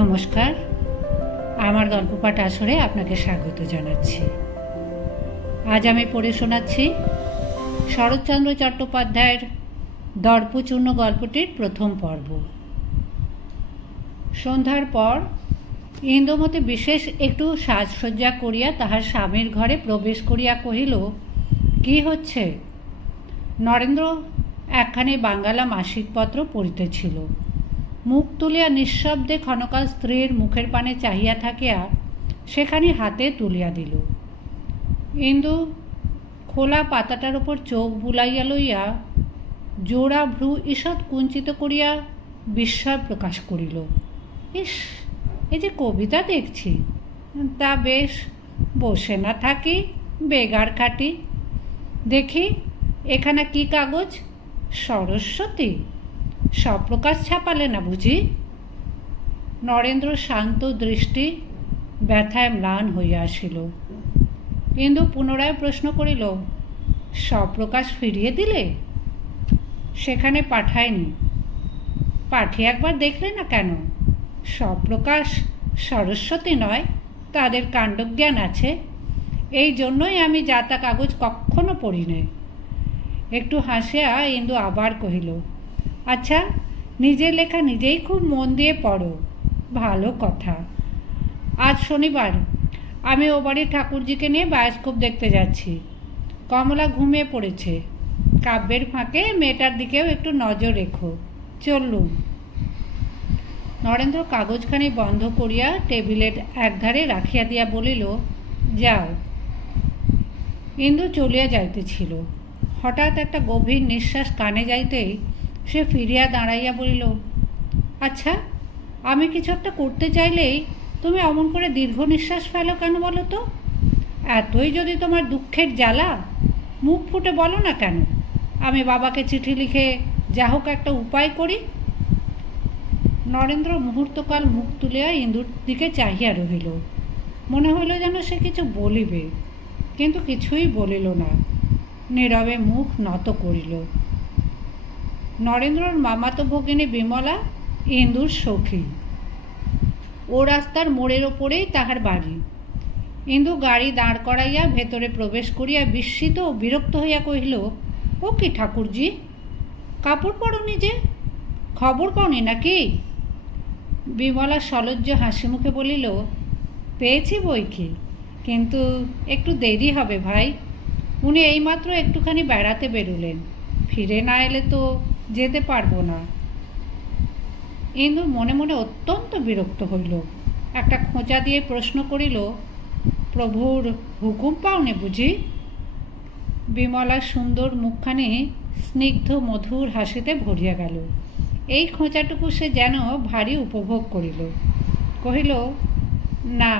নমস্কার, আমার গল্পপাঠ আসরে আপনাকে স্বাগত জানাচ্ছি। আজ আমি পড়ে শোনাচ্ছি শরৎচন্দ্র চট্টোপাধ্যায়ের দর্পচূর্ণ গল্পটির প্রথম পর্ব। সন্ধ্যার পর ইন্দুমতি বিশেষ একটু সাজসজ্জা করিয়া তাহার স্বামীর ঘরে প্রবেশ করিয়া কহিল, কি হচ্ছে? নরেন্দ্র একখানি বাঙ্গালা মাসিকপত্র পড়িতেছিল। মুখ তুলিয়া নিঃশব্দে ক্ষণকাল স্ত্রীর মুখের পানে চাহিয়া থাকিয়া সেখানি হাতে তুলিয়া দিল। ইন্দু খোলা পাতাটার উপর চোখ বুলাইয়া লইয়া জোড়া ভ্রু ঈষৎ কুঞ্চিত করিয়া বিস্ময় প্রকাশ করিল। ইস, এই যে কবিতা দেখছি, তা বেশ, বসে না থাকি বেগার খাটি। দেখি এখানে কি কাগজ? সরস্বতী স্বপ্রকাশ ছাপালে না বুঝি? নরেন্দ্র শান্ত দৃষ্টি ব্যথায় ম্লান হইয়া আসিল। ইন্দু পুনরায় প্রশ্ন করিল, স্বপ্রকাশ ফিরিয়ে দিলে? সেখানে পাঠায়নি। পাঠিয়ে একবার দেখলে না কেন? স্বপ্রকাশ সরস্বতী নয়, তাদের কাণ্ডজ্ঞান আছে। এই জন্যই আমি যাতা কাগজ কখনো পড়ি নে। একটু হাসিয়া ইন্দু আবার কহিল, আচ্ছা, নিজের লেখা নিজেই খুব মন দিয়ে পড়ো, ভালো কথা। আজ শনিবার, আমি ও বাড়ির ঠাকুরজিকে নিয়ে বায়োস্কোপ দেখতে যাচ্ছি। কমলা ঘুমিয়ে পড়েছে। কাব্যের ফাঁকে মেয়েটার দিকেও একটু নজর রেখো। চললুম। নরেন্দ্র কাগজখানি বন্ধ করিয়া টেবিলের একধারে রাখিয়া দিয়া বলিল, যাও। ইন্দু চলিয়া যাইতেছিল। হঠাৎ একটা গভীর নিঃশ্বাস কানে যাইতেই সে ফিরিয়া দাঁড়াইয়া বলিল, আচ্ছা, আমি কিছু একটা করতে চাইলেই তুমি অমন করে দীর্ঘ নিঃশ্বাস ফেলো কেন বলো তো? এতই যদি তোমার দুঃখের জ্বালা, মুখ ফুটে বলো না কেন? আমি বাবাকে চিঠি লিখে যা হোক একটা উপায় করি। নরেন্দ্র মুহূর্তকাল মুখ তুলিয়া ইন্দুর দিকে চাহিয়া রহিল। মনে হইল যেন সে কিছু বলিবে, কিন্তু কিছুই বলিল না। নীরবে মুখ নত করিল। নরেন্দ্রর মামাতো ভগিনী বিমলা ইন্দুর সখী। ও রাস্তার মোড়ের ওপরেই তাহার বাড়ি। ইন্দু গাড়ি দাঁড় করাইয়া ভেতরে প্রবেশ করিয়া বিস্মিত ও বিরক্ত হইয়া কহিল, ও কি ঠাকুরজি, কাপড় পরনি যে? খবর পাওনি নাকি? বিমলা সলজ্জ হাসি মুখে বলিল, পেয়েছি বই কি, কিন্তু একটু দেরি হবে ভাই। উনি এইমাত্র একটুখানি বেড়াতে বেরোলেন, ফিরে না এলে তো যেতে পারবো না। ইন্দু মনে মনে অত্যন্ত বিরক্ত হইল। একটা খোঁচা দিয়ে প্রশ্ন করিল, প্রভুর হুকুম পাওনি বুঝি? বিমলার সুন্দর মুখখানি স্নিগ্ধ মধুর হাসিতে ভরিয়া গেল। এই খোঁচাটুকু সে যেন ভারী উপভোগ করিল। কহিল, না,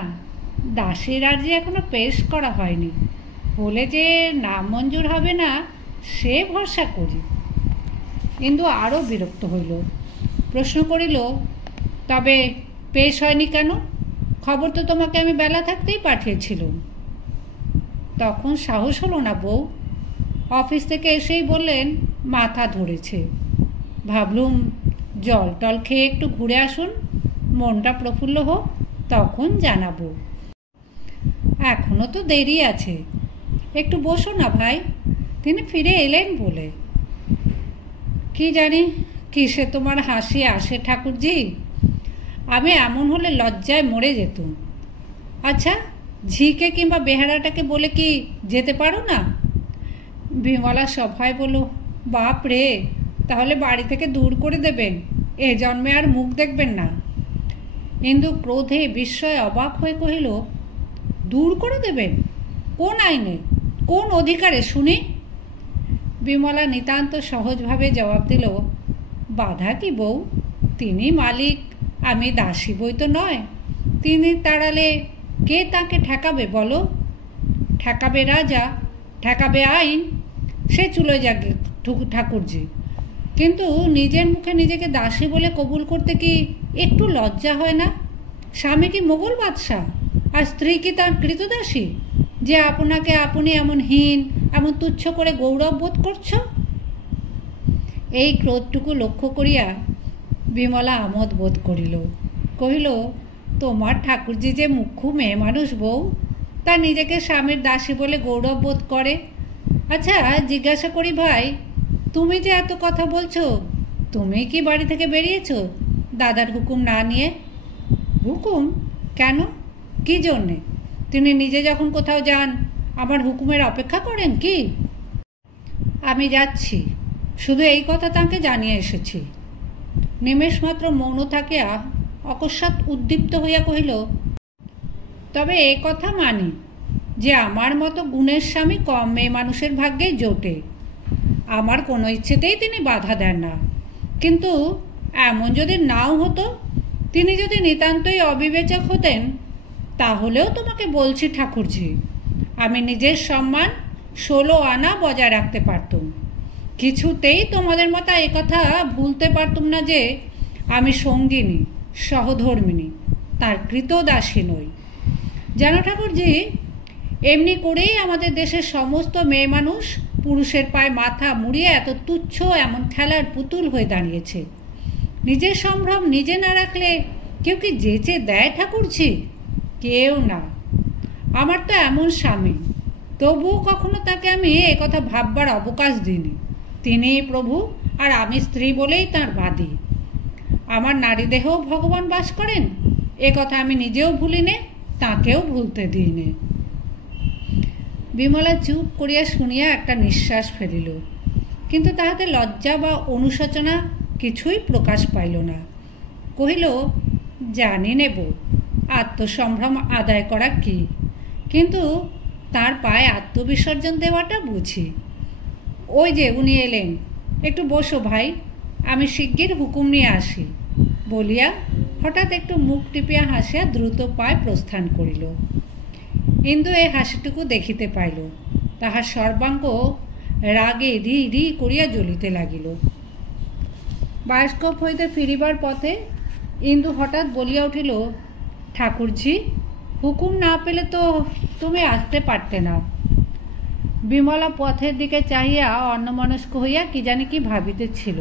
দাসীর আর্জি এখনো পেশ করা হয়নি, হলে যে নাম মঞ্জুর হবে না সে ভরসা করি। ইন্দু আরও বিরক্ত হইল। প্রশ্ন করিল, তবে পেশ হয়নি কেন? খবর তো তোমাকে আমি বেলা থাকতেই পাঠিয়েছিলাম। তখন সাহস হলো না বউ। অফিস থেকে এসেই বললেন মাথা ধরেছে। ভাবলুম জল টল খেয়ে একটু ঘুরে আসুন, মনটা প্রফুল্ল হোক, তখন জানাবো। এখনো তো দেরি আছে, একটু বসো না ভাই, তিনি ফিরে এলেন বলে। কি জানি কিসে তোমার হাসি আসে ঠাকুরজি, আমি এমন হলে লজ্জায় মরে যেতুম। আচ্ছা, ঝিকে কিংবা বেহারাটাকে বলে কি যেতে পারো না? বিমলা সভায় বলল, বাপ রে, তাহলে বাড়ি থেকে দূর করে দেবেন, এ জন্মে আর মুখ দেখবেন না। ইন্দু ক্রোধে বিস্ময়ে অবাক হয়ে কহিল, দূর করে দেবেন? কোন আইনে, কোন অধিকারে শুনি? বিমলা নিতান্ত সহজভাবে জবাব দিল, বাধা কি বউ, তিনি মালিক, আমি দাসী বই তো নয়। তিনি তাড়ালে কে তাকে ঠেকাবে বলো? ঠেকাবে রাজা, ঠেকাবে আইন, সে চলে যাবে ঠাকুরজি। কিন্তু নিজের মুখে নিজেকে দাসী বলে কবুল করতে কি একটু লজ্জা হয় না? স্বামী কি মোগল বাদশাহ, আর স্ত্রী কি তার কৃতদাসী, যে আপনাকে আপনি এমন হীন, এমন তুচ্ছ করে গৌরব বোধ করছ? এই ক্রোধটুকু লক্ষ্য করিয়া বিমলা আমোদ বোধ করিল। কহিল, তোমার ঠাকুরজি যে মুখ্য মেয়ে মানুষ বউ, তা নিজেকে স্বামীর দাসী বলে গৌরব বোধ করে। আচ্ছা জিজ্ঞাসা করি ভাই, তুমি যে এত কথা বলছো, তুমি কি বাড়ি থেকে বেরিয়েছো দাদার হুকুম না নিয়ে? হুকুম কেন, কি জন্যে? তিনি নিজে যখন কোথাও যান আমার হুকুমের অপেক্ষা করেন কি? আমি যাচ্ছি, শুধু এই কথা তাকে জানিয়ে এসেছি। নিমেষ মাত্র মৌন থাকিয়া অকস্মাৎ উদ্দীপ্ত হইয়া কহিল, তবে এ কথা মানি যে আমার মতো গুণের স্বামী কম মেয়ে মানুষের ভাগ্যেই জোটে। আমার কোনো ইচ্ছেতেই তিনি বাধা দেন না, কিন্তু এমন যদি নাও হতো, তিনি যদি নিতান্তই অবিবেচক হতেন, তাহলেও তোমাকে বলছি ঠাকুরজি, আমি নিজের সম্মান 16 আনা বজায় রাখতে পারতুম। কিছুতেই তোমাদের মতো একথা ভুলতে পারতুম না যে আমি সঙ্গিনী, সহধর্মিনী, তার কৃতদাসী নই। জানো ঠাকুরজি, এমনি করেই আমাদের দেশের সমস্ত মেয়ে মানুষ পুরুষের পায়ে মাথা মুড়িয়ে এত তুচ্ছ, এমন খেলার পুতুল হয়ে দাঁড়িয়েছে। নিজের সম্ভ্রম নিজে না রাখলে কেউ কি যেচে দেয় ঠাকুরজি? কেউ না। আমার তো এমন স্বামী, তবুও কখনো তাকে আমি একথা ভাববার অবকাশ দিইনি। তিনিই প্রভু আর আমি স্ত্রী বলেই তাঁর বাদী। আমার নারী দেহেও ভগবান বাস করেন, এ কথা আমি নিজেও ভুলি নে, তাঁকেও ভুলতে দিই নে। বিমলা চুপ করিয়া শুনিয়া একটা নিঃশ্বাস ফেলিল, কিন্তু তাহাতে লজ্জা বা অনুশোচনা কিছুই প্রকাশ পাইল না। কহিল, জানি নেব আত্মসম্ভ্রম আদায় করা কি, কিন্তু তার পায়ে আত্মবিসর্জন দেওয়াটা বুঝি। ওই যে উনি এলেন, একটু বসো ভাই, আমি শিগগির হুকুম নিয়ে আসি বলিয়া হঠাৎ একটু মুখ টিপিয়া হাসিয়া দ্রুত পায়ে প্রস্থান করিল। ইন্দু এই হাসিটুকু দেখিতে পাইল, তাহার সর্বাঙ্গ রাগে রি রি করিয়া জ্বলিতে লাগিল। বায়োস্কোপ হইতে ফিরিবার পথে ইন্দু হঠাৎ বলিয়া উঠিল, ঠাকুরজি, হুকুম না পেলে তো তুমি আসতে পারতে না। বিমলা পথের দিকে চাহিয়া অন্যমনস্ক হইয়া কি জানি কি ভাবিতেছিল,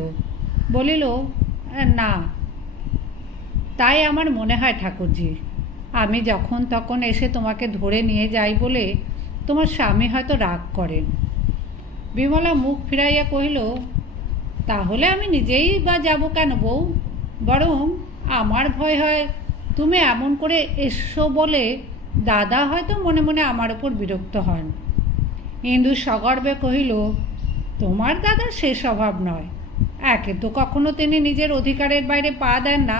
বলিল, না, তাই আমার মনে হয় ঠাকুরজি, আমি যখন তখন এসে তোমাকে ধরে নিয়ে যাই বলে তোমার স্বামী হয়তো রাগ করেন। বিমলা মুখ ফিরাইয়া কহিল, তাহলে আমি নিজেই বা যাব কেন বউ? বরং আমার ভয় হয় তুমি এমন করে এসো বলে দাদা হয়তো মনে মনে আমার ওপর বিরক্ত হন। ইন্দু সগর্বে কহিল, তোমার দাদার সে স্বভাব নয়। একে তো কখনো তিনি নিজের অধিকারের বাইরে পা দেন না,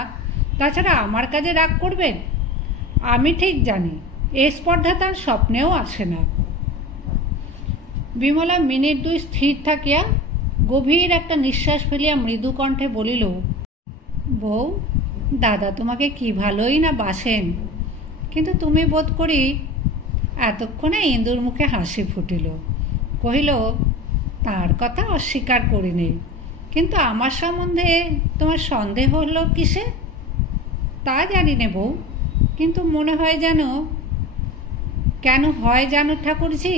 তাছাড়া আমার কাজে রাগ করবেন? আমি ঠিক জানি এ স্পর্ধা তার স্বপ্নেও আসে না। বিমলা মিনিট দুই স্থির থাকিয়া গভীর একটা নিঃশ্বাস ফেলিয়া মৃদু কণ্ঠে বলিল, বউ, দাদা তোমাকে কি ভালোই না বাসেন, কিন্তু তুমি বোধ করি। এতক্ষণে ইন্দুর মুখে হাসি ফুটিল। কহিল, তার কথা অস্বীকার করিনি, কিন্তু আমার সম্বন্ধে তোমার সন্দেহ হলো কিসে? তা জানি নে বউ, কিন্তু মনে হয় যেন। কেন হয় জানো ঠাকুরজি,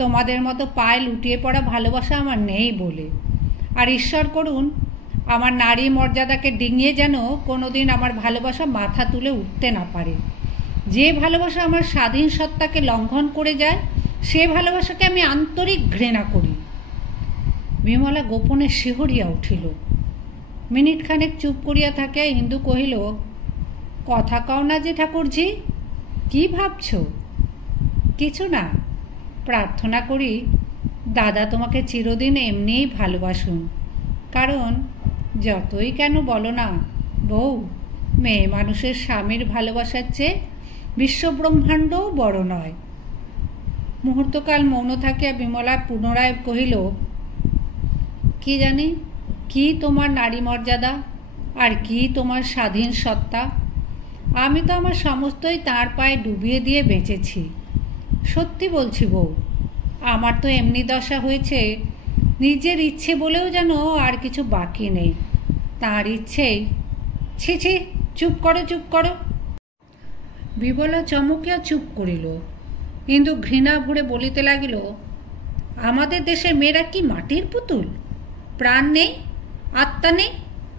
তোমাদের মতো পায়ে লুটিয়ে পড়া ভালোবাসা আমার নেই বলে। আর ঈশ্বর করুন আমার নারী মর্যাদাকে ডিঙিয়ে যেন কোনোদিন আমার ভালোবাসা মাথা তুলে উঠতে না পারে। যে ভালোবাসা আমার স্বাধীন সত্তাকে লঙ্ঘন করে যায়, সে ভালোবাসাকে আমি আন্তরিক ঘৃণা করি। বিমলা গোপনে শিহরিয়া উঠিল। মিনিট খানেক চুপ করিয়া থাকিয়া ইন্দু কহিল, কথা কও না যে ঠাকুরজি, কি ভাবছ? কিছু না, প্রার্থনা করি দাদা তোমাকে চিরদিন এমনিই ভালোবাসুন। কারণ যতই কেন বলো না বউ, মেয়ে মানুষের স্বামীর ভালোবাসার চেয়ে বিশ্বব্রহ্মাণ্ডও বড় নয়। মুহূর্তকাল মৌন থাকিয়া বিমলা পুনরায় কহিল, কি জানি কি তোমার নারী মর্যাদা আর কি তোমার স্বাধীন সত্তা। আমি তো আমার সমস্তই তাঁর পায়ে ডুবিয়ে দিয়ে বেঁচেছি। সত্যি বলছি বউ, আমার তো এমনি দশা হয়েছে, নিজের ইচ্ছে বলেও যেন আর কিছু বাকি নেই, তাঁর ইচ্ছেই। ছি ছি, চুপ করো চুপ করো। বিমলা চমকিয়া চুপ করিল, কিন্তু ঘৃণা ভরে বলিতে লাগিল, আমাদের দেশের মেয়েরা কি মাটির পুতুল? প্রাণ নেই, আত্মা নেই,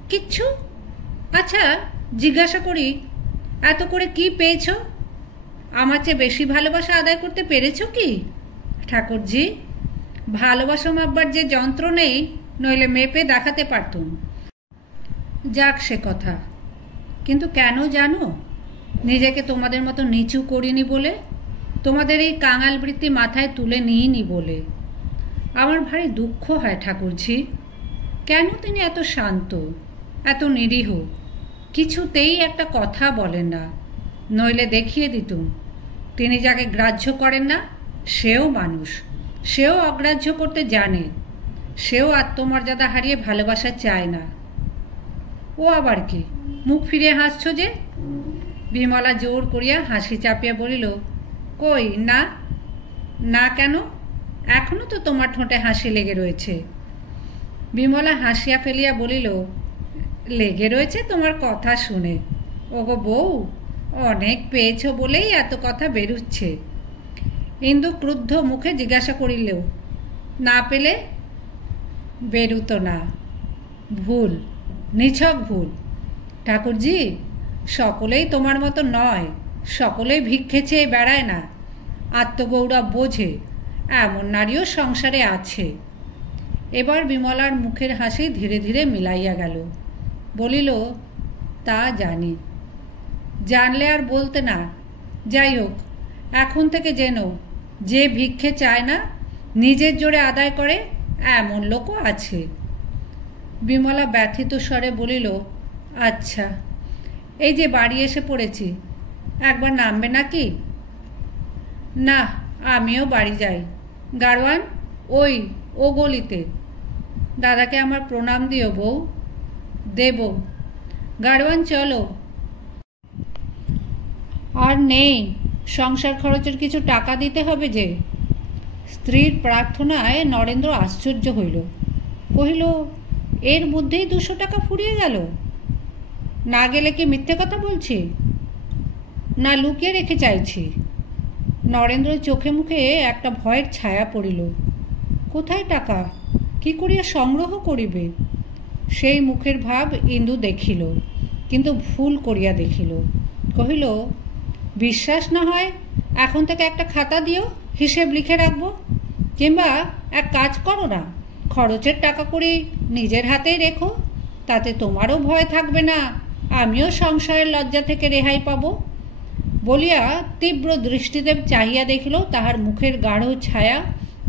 কিচ্ছু। আচ্ছা জিজ্ঞাসা করি, এত করে কি পেয়েছ? আমার চেয়ে বেশি ভালোবাসা আদায় করতে পেরেছ কি? ঠাকুরজি, ভালোবাসা মাপবার যে যন্ত্র নেই, নইলে মেপে দেখাতে পারতুম। যাক সে কথা, কিন্তু কেন জানো? নিজেকে তোমাদের মতো নিচু করিনি বলে, তোমাদের এই কাঙাল বৃত্তি মাথায় তুলে নিইনি বলে। আমার ভারী দুঃখ হয় ঠাকুরজি। কেন তিনি এত শান্ত, এত নিরীহ, কিছুতেই একটা কথা বলেন না? নইলে দেখিয়ে দিতুম, তিনি যাকে গ্রাহ্য করেন না সেও মানুষ, সেও অগ্রাহ্য করতে জানে, সেও আত্মমর্যাদা হারিয়ে ভালোবাসা চায় না। ও আবার কি, মুখ ফিরিয়ে হাসছ যে? বিমলা জোর করিয়া হাসি চাপিয়া বলিল, কই না। না কেন? এখনো তো তোমার ঠোঁটে হাসি লেগে রয়েছে। বিমলা হাসিয়া ফেলিয়া বলিল, লেগে রয়েছে তোমার কথা শুনে। ওগো বউ, অনেক পেয়েছ বলেই এত কথা বেরুচ্ছে। ইন্দু ক্রুদ্ধ মুখে জিজ্ঞাসা করিল, না পেলে? বেরুতো না। ভুল, নিছক ভুল। ঠাকুরজি, সকলেই তোমার মতো নয়, সকলেই ভিক্ষে চেয়ে বেড়ায় না, আত্মগৌরব বোঝে, এমন নারীও সংসারে আছে। এবার বিমলার মুখের হাসি ধীরে ধীরে মিলাইয়া গেল। বলিল, তা জানি। জানলে আর বলতে না। যাই হোক, এখন থেকে যেন যে ভিক্ষে চায় না, নিজের জোরে আদায় করে, এমন লোকও আছে। বিমলা ব্যথিত স্বরে বলিল, আচ্ছা, এই যে বাড়ি এসে পড়েছি, একবার নামবে নাকি? না, আমিও বাড়ি যাই। গাড়োয়ান, ও গলিতে। দাদাকে আমার প্রণাম দিও বউ। দেব। গাড়োয়ান, চলো। আর নেই, সংসার খরচের কিছু টাকা দিতে হবে যে। স্ত্রীর প্রার্থনায় নরেন্দ্র আশ্চর্য হইল। কহিল, এর মধ্যেই 200 টাকা ফুরিয়ে গেল? না গেলে কি মিথ্যে কথা বলছি? না লুকিয়ে রেখে চাইছি? নরেন্দ্রের চোখে মুখে একটা ভয়ের ছায়া পড়িল। কোথায় টাকা? কি করিয়া সংগ্রহ করিবে? সেই মুখের ভাব ইন্দু দেখিল, কিন্তু ভুল করিয়া দেখিল। কহিল, বিশ্বাস না হয় এখন থেকে একটা খাতা দিও, হিসেব লিখে রাখবো। কিংবা এক কাজ করো না, খরচের টাকা করে নিজের হাতেই রেখো, তাতে তোমারও ভয় থাকবে না, আমিও সংসারের লজ্জা থেকে রেহাই পাব। বলিয়া তীব্র দৃষ্টিতে চাহিয়া দেখিল, তাহার মুখের গাঢ় ছায়া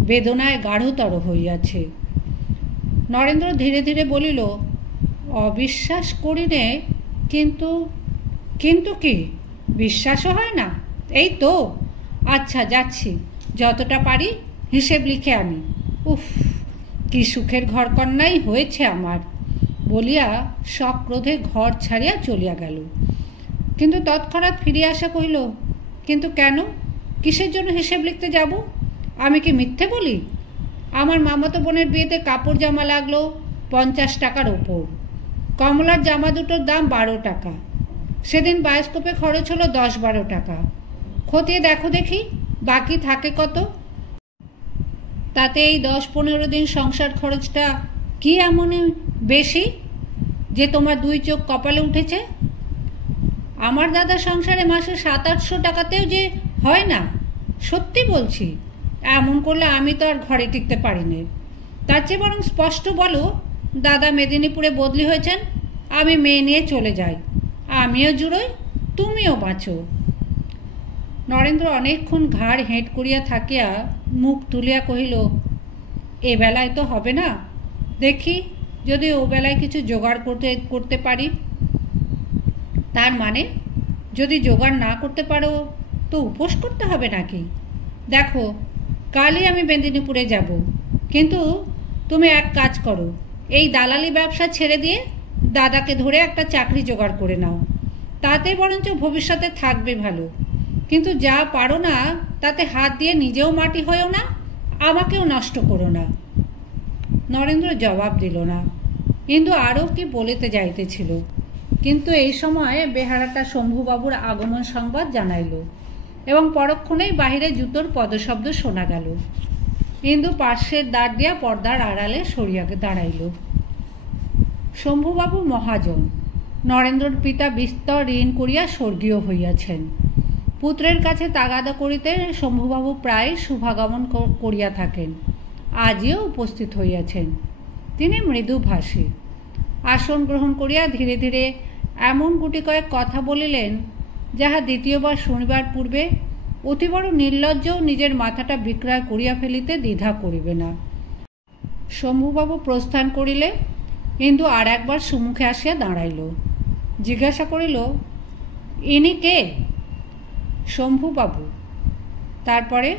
বেদনায় গাঢ়তর হইয়াছে। নরেন্দ্র ধীরে ধীরে বলিল, অবিশ্বাস করি নে, কিন্তু কিন্তু কি? বিশ্বাসও হয় না? এই তো। আচ্ছা, যাচ্ছি, যতটা পারি হিসেব লিখে আনি। উফ, কি সুখের ঘরকন্নাই হয়েছে আমার, বলিয়া সক্রোধে ঘর ছাড়িয়া চলিয়া গেল। কিন্তু তৎক্ষণাৎ ফিরিয়া আসা কহিল, কিন্তু কেন? কিসের জন্য হিসেব লিখতে যাব? আমি কি মিথ্যে বলি? আমার মামাতো বোনের বিয়েতে কাপড় জামা লাগলো 50 টাকার ওপর। কমলার জামা দুটোর দাম 12 টাকা। সেদিন বায়োস্কোপে খরচ হলো 10-12 টাকা। খতিয়ে দেখো দেখি বাকি থাকে কত। তাতে এই 10-15 দিন সংসার খরচটা কি এমন বেশি যে তোমার 2 চোখ কপালে উঠেছে? আমার দাদা সংসারে মাসে 700-800 টাকাতেও যে হয় না, সত্যি বলছি। এমন করলে আমি তো আর ঘরে টিকতে পারি না। তার চেয়ে বরং স্পষ্ট বলো, দাদা মেদিনীপুরে বদলি হয়েছেন, আমি মেয়ে নিয়ে চলে যাই, আমিও জুড়োই, তুমিও বাঁচো। নরেন্দ্র অনেকক্ষণ ঘাড় হেঁট করিয়া থাকিয়া মুখ তুলিয়া কহিল, এ বেলায় তো হবে না, দেখি যদি ও বেলায় কিছু জোগাড় করতে পারি। তার মানে, যদি জোগাড় না করতে পারো তো উপোস করতে হবে নাকি? দেখো, কালই আমি মেদিনীপুরে যাব, কিন্তু তুমি এক কাজ করো, এই দালালি ব্যবসা ছেড়ে দিয়ে দাদাকে ধরে একটা চাকরি জোগাড় করে নাও, তাতে বরঞ্চ ভবিষ্যতে থাকবে ভালো। কিন্তু যা পারো না তাতে হাত দিয়ে নিজেও মাটি হয়েও না, আমাকেও নষ্ট করো না। নরেন্দ্র জবাব দিল না। ইন্দু আরও কি বলিতে যাইতেছিল, কিন্তু এই সময় বেহারাটা শম্ভুবাবুর আগমন সংবাদ জানাইল এবং পরক্ষণেই বাহিরে জুতোর পদশব্দ শোনা গেল। ইন্দু পার্শ্বের দ্বার দিয়া পর্দার আড়ালে সরিয়া দাঁড়াইল। শম্ভুবাবু মহাজন, নরেন্দ্রর পিতা বিস্তর ঋণ করিয়া স্বর্গীয় হইয়াছেন। পুত্রের কাছে তাগাদা করিতে শম্ভুবাবু প্রায় শুভাগমন করিয়া থাকেন। আজও উপস্থিত হইয়াছেন। তিনি মৃদুভাষী। আসন গ্রহণ করিয়া ধীরে ধীরে এমন গুটি কয়েক কথা বলিলেন, যাহা দ্বিতীয়বার শুনিবার পূর্বে অতি বড় নির্লজ্জও নিজের মাথাটা বিক্রয় করিয়া ফেলিতে দ্বিধা করিবে না। শম্ভুবাবু প্রস্থান করিলে ইন্দু আর একবার সম্মুখে আসিয়া দাঁড়াইল। জিজ্ঞাসা করিল, ইনি কে? শম্ভুবাবু। তারপরে?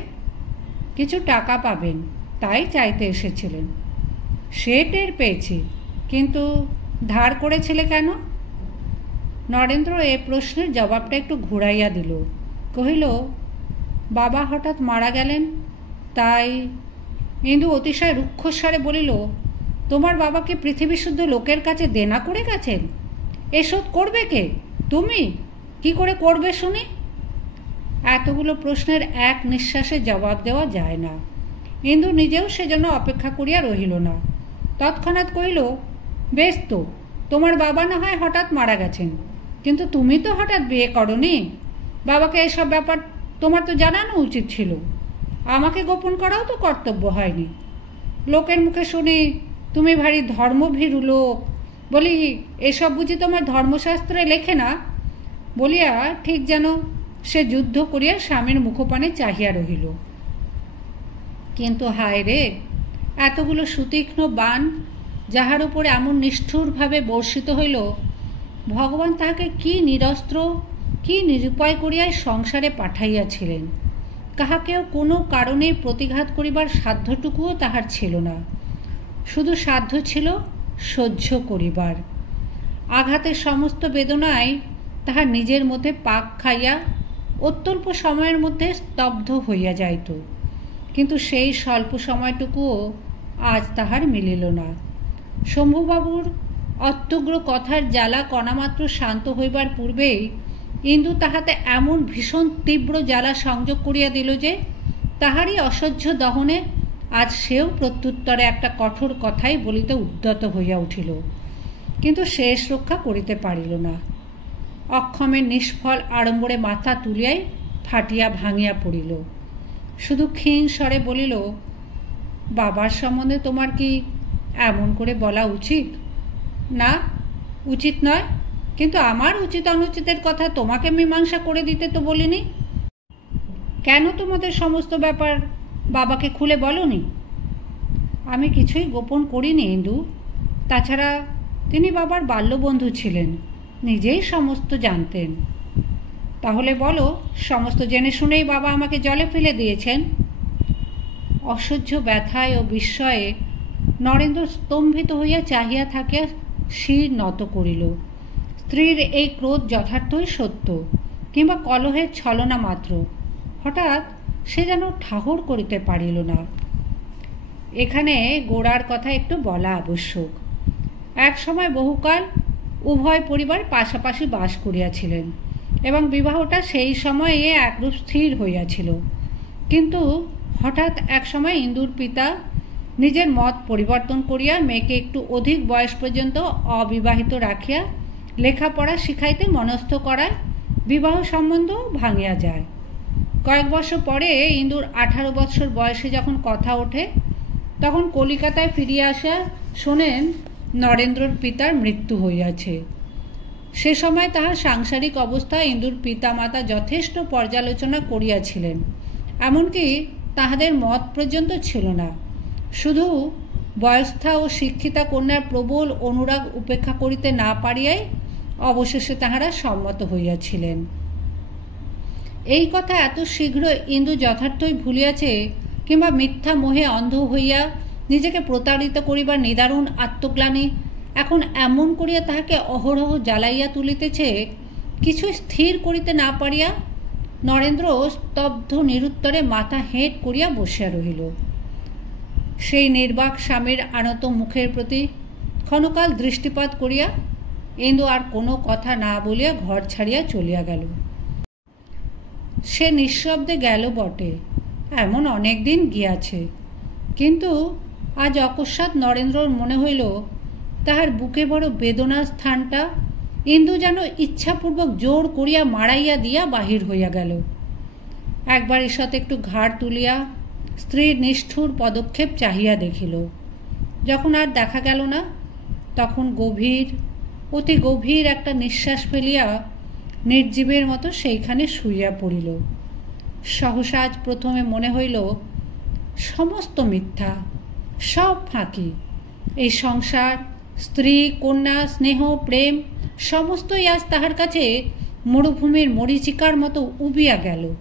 কিছু টাকা পাবেন, তাই চাইতে এসেছিলেন। সে টের পেয়েছি, কিন্তু ধার করেছিলে কেন? নরেন্দ্র এ প্রশ্নের জবাবটা একটু ঘুরাইয়া দিল। কহিল, বাবা হঠাৎ মারা গেলেন, তাই। ইন্দু অতিশয় রুক্ষস্বরে বলিল, তোমার বাবাকে পৃথিবী শুদ্ধ লোকের কাছে দেনা করে গেছেন? এ শোধ করবে কে? তুমি? কি করে করবে শুনি? এতগুলো প্রশ্নের এক নিঃশ্বাসে জবাব দেওয়া যায় না। ইন্দু নিজেও সেজন্য অপেক্ষা করিয়া রহিল না। তৎক্ষণাৎ কহিল, বেশ তো, তোমার বাবা না হয় হঠাৎ মারা গেছেন, কিন্তু তুমি তো হঠাৎ বিয়ে করনি। বাবাকে এসব ব্যাপার তোমার তো জানানো উচিত ছিল। আমাকে গোপন করাও তো কর্তব্য হয়নি। লোকের মুখে শুনি তুমি ভারী ধর্মভীরু লোক, বলি এসব বুঝি তোমার ধর্মশাস্ত্রে লেখে না? বলিয়া ঠিক যেন সে যুদ্ধ করিয়া স্বামীর মুখপানে চাহিয়া রহিল। কিন্তু হায় রে, এতগুলো সুতীক্ষ্ণ বাণ যাহার উপরে এমন নিষ্ঠুরভাবে বর্ষিত হইল, ভগবান তাহাকে কি নিরস্ত্র, কি নিরুপায় করিয়াই সংসারে পাঠাইয়াছিলেন। কাহাকেও কোনো কারণে প্রতিঘাত করিবার সাধ্যটুকুও তাহার ছিল না। শুধু সাধ্য ছিল সহ্য করিবার। আঘাতের সমস্ত বেদনায় তাহার নিজের মধ্যে পাক খাইয়া অত্যল্প সময়ের মধ্যে স্তব্ধ হইয়া যাইত। কিন্তু সেই স্বল্প সময়টুকুও আজ তাহার মিলিল না। শম্ভুবাবুর অত্যগ্র কথার জ্বালা কণামাত্র শান্ত হইবার পূর্বেই ইন্দু তাহাতে এমন ভীষণ তীব্র জ্বালা সংযোগ করিয়া দিল যে তাহারই অসহ্য দহনে আজ সেও প্রত্যুত্তরে একটা কঠোর কথাই বলিতে উদ্যত হইয়া উঠিল, কিন্তু শেষ রক্ষা করিতে পারিল না। অক্ষমের নিষ্ফল আড়ম্বরে মাথা তুলিয়াই ফাটিয়া ভাঙিয়া পড়িল। শুধু ক্ষীণ স্বরে বলিল, বাবার সম্বন্ধে তোমার কি এমন করে বলা উচিত? না, উচিত নয়, কিন্তু আমার উচিত অনুচিতের কথা তোমাকে মীমাংসা করে দিতে তো বলিনি। কেন তোমাদের সমস্ত ব্যাপার বাবাকে খুলে বলনি? আমি কিছুই গোপন করিনি ইন্দু। তাছাড়া তিনি বাবার বাল্যবন্ধু ছিলেন, নিজেই সমস্ত জানতেন। তাহলে বলো, সমস্ত জেনে শুনেই বাবা আমাকে জলে ফেলে দিয়েছেন? অসহ্য ব্যথায় ও বিস্ময়ে নরেন্দ্র স্তম্ভিত হইয়া চাহিয়া থাকিয়া শির নত করিল। স্ত্রীর এই ক্রোধ যথার্থই সত্য, কিংবা কলহের ছলনা মাত্র। হঠাৎ সে যেন ঠাহর করিতে পারিল না। এখানে গোড়ার কথা একটু বলা আবশ্যক। এক সময় বহুকাল উভয় পরিবার পাশাপাশি বাস করিয়াছিলেন এবং বিবাহটা সেই সময়ে একরূপ স্থির হইয়াছিল। কিন্তু হঠাৎ এক সময় ইন্দুর পিতা নিজের মত পরিবর্তন করিয়া মেয়েকে একটু অধিক বয়স পর্যন্ত অবিবাহিত রাখিয়া লেখাপড়া শিখাইতে মনস্থ করায় বিবাহ সম্বন্ধ ভাঙিয়া যায়। কয়েক বছর পরে ইন্দুর 18 বৎসর বয়সে যখন কথা ওঠে, তখন কলিকাতায় ফিরিয়া আসা শোনেন নরেন্দ্রর পিতার মৃত্যু হইয়াছে। সে সময় তাহার সাংসারিক অবস্থা ইন্দুর পিতামাতা যথেষ্ট পর্যালোচনা করিয়াছিলেন, এমনকি তাহাদের মত পর্যন্ত ছিল না। শুধু বয়স্থা ও শিক্ষিতা কন্যার প্রবল অনুরাগ উপেক্ষা করিতে না পারিয়াই অবশেষে তাহারা সম্মত হইয়াছিলেন। এই কথা এত শীঘ্র ইন্দু যথার্থই ভুলিয়াছে, কিংবা মিথ্যা মোহে অন্ধ হইয়া নিজেকে প্রতারিত করিবার নিদারুণ আত্মগ্লানি এখন এমন করিয়া তাহাকে অহরহ জ্বালাইয়া তুলিতেছে, কিছু স্থির করিতে না পারিয়া নরেন্দ্র স্তব্ধ নিরুত্তরে মাথা হেঁট করিয়া বসিয়া রহিল। সেই নির্বাক স্বামীর আনত মুখের প্রতি ক্ষণকাল দৃষ্টিপাত করিয়া ইন্দু আর কোনো কথা না বলিয়া ঘর ছাড়িয়া চলিয়া গেল। সে নিঃশব্দে গেল বটে, এমন অনেক দিন গিয়াছে, কিন্তু আজ অকস্মাৎ নরেন্দ্রর মনে হইল তাহার বুকে বড় বেদনার স্থানটা ইন্দু যেন ইচ্ছাপূর্বক জোর করিয়া মারাইয়া দিয়া বাহির হইয়া গেল। একবার ঈষৎ একটু ঘাড় তুলিয়া স্ত্রীর নিষ্ঠুর পদক্ষেপ চাহিয়া দেখিল। যখন আর দেখা গেল না, তখন অতি গভীর একটা নিঃশ্বাস ফেলিয়া নির্জীবের মতো সেইখানে শুইয়া পড়িল। সহসা আজ প্রথমে মনে হইল সমস্ত মিথ্যা, সব ফাঁকি। এই সংসার, স্ত্রী, কন্যা, স্নেহ, প্রেম সমস্তই আজ তাহার কাছে মরুভূমির মরীচিকার মতো উবিয়া গেল।